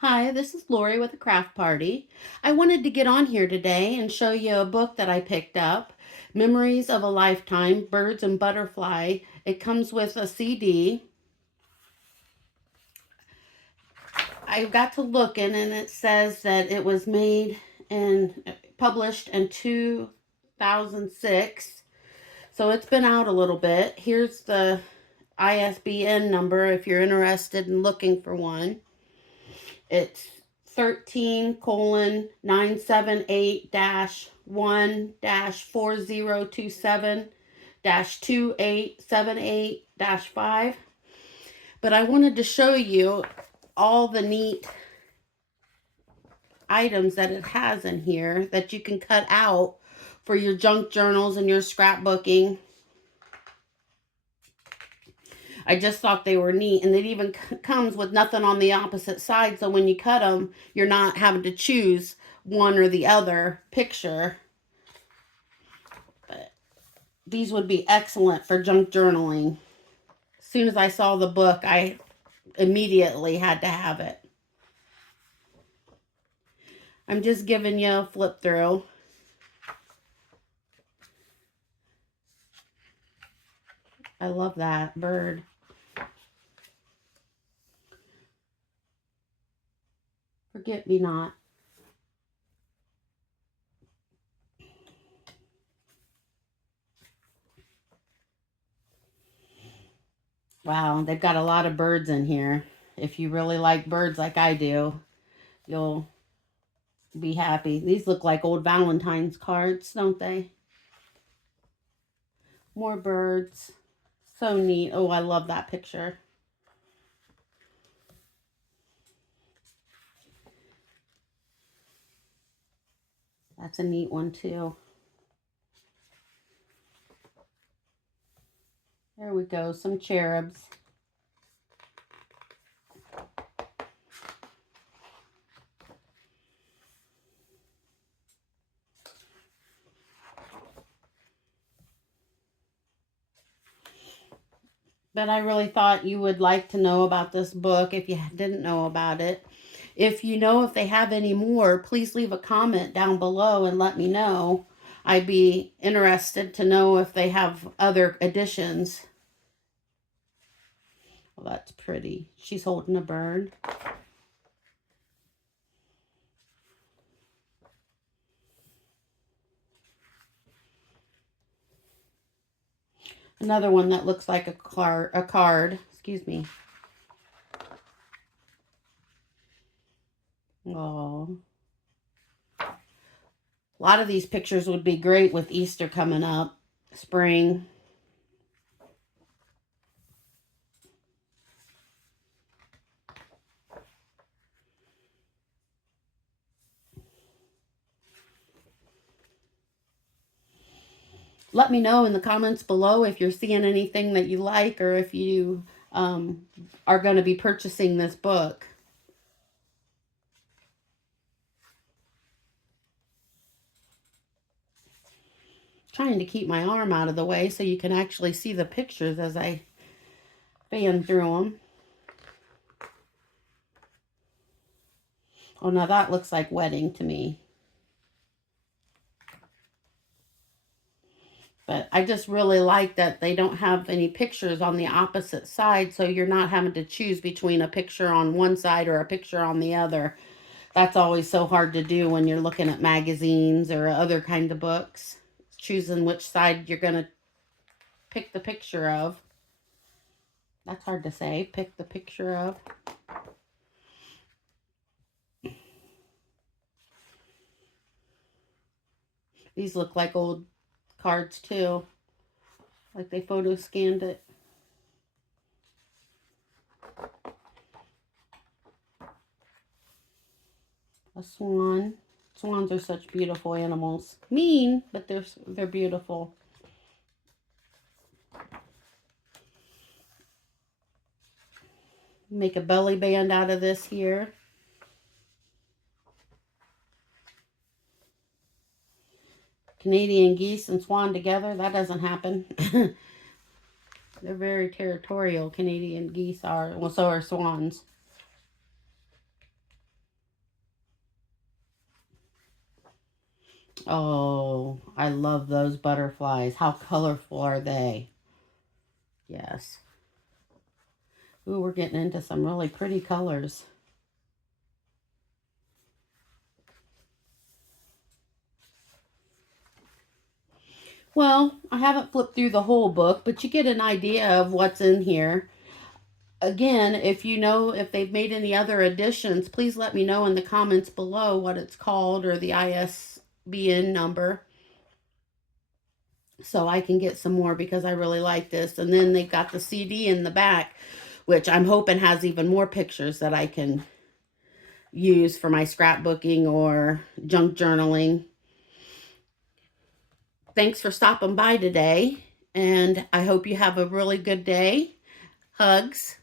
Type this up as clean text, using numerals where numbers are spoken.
Hi, this is Lori with a craft party. I wanted to get on here today and show you a book that I picked up, Memories of a Lifetime, Birds and Butterfly. It comes with a CD. I got to looking and it says that it was made and published in 2006. So it's been out a little bit. Here's the ISBN number if you're interested in looking for one. It's 13:978 1 4027 2878 5. But I wanted to show you all the neat items that it has in here that you can cut out for your junk journals and your scrapbooking. I just thought they were neat, and it even comes with nothing on the opposite side, so when you cut them, you're not having to choose one or the other picture. But these would be excellent for junk journaling. As soon as I saw the book, I immediately had to have it. I'm just giving you a flip through. I love that bird. Forget me not. Wow, they've got a lot of birds in here. If you really like birds like I do, you'll be happy. These look like old Valentine's cards, don't they? More birds. So neat. Oh, I love that picture. That's a neat one too. There we go, some cherubs. But I really thought you would like to know about this book if you didn't know about it. If you know if they have any more, please leave a comment down below and let me know. I'd be interested to know if they have other editions. Well, that's pretty. She's holding a bird. Another one that looks like a card. Excuse me. Oh. A lot of these pictures would be great with Easter coming up. Spring. Let me know in the comments below if you're seeing anything that you like or if you are going to be purchasing this book. Trying to keep my arm out of the way so you can actually see the pictures as I fan through them. Oh, now that looks like wedding to me. But I just really like that they don't have any pictures on the opposite side, so you're not having to choose between a picture on one side or a picture on the other. That's always so hard to do when you're looking at magazines or other kind of books. Choosing which side you're going to pick the picture of. That's hard to say. Pick the picture of. These look like old cards too. Like they photo scanned it. A swan. Swans are such beautiful animals. Mean, but they're beautiful. Make a belly band out of this here. Canadian geese and swan together, that doesn't happen. They're very territorial, Canadian geese are. Well, so are swans. Oh, I love those butterflies. How colorful are they? Yes. Ooh, we're getting into some really pretty colors. Well, I haven't flipped through the whole book, but you get an idea of what's in here. Again, if you know if they've made any other additions, please let me know in the comments below what it's called or the ISBN number so I can get some more because I really like this. And then they've got the CD in the back, which I'm hoping has even more pictures that I can use for my scrapbooking or junk journaling. Thanks for stopping by today, and I hope you have a really good day. Hugs.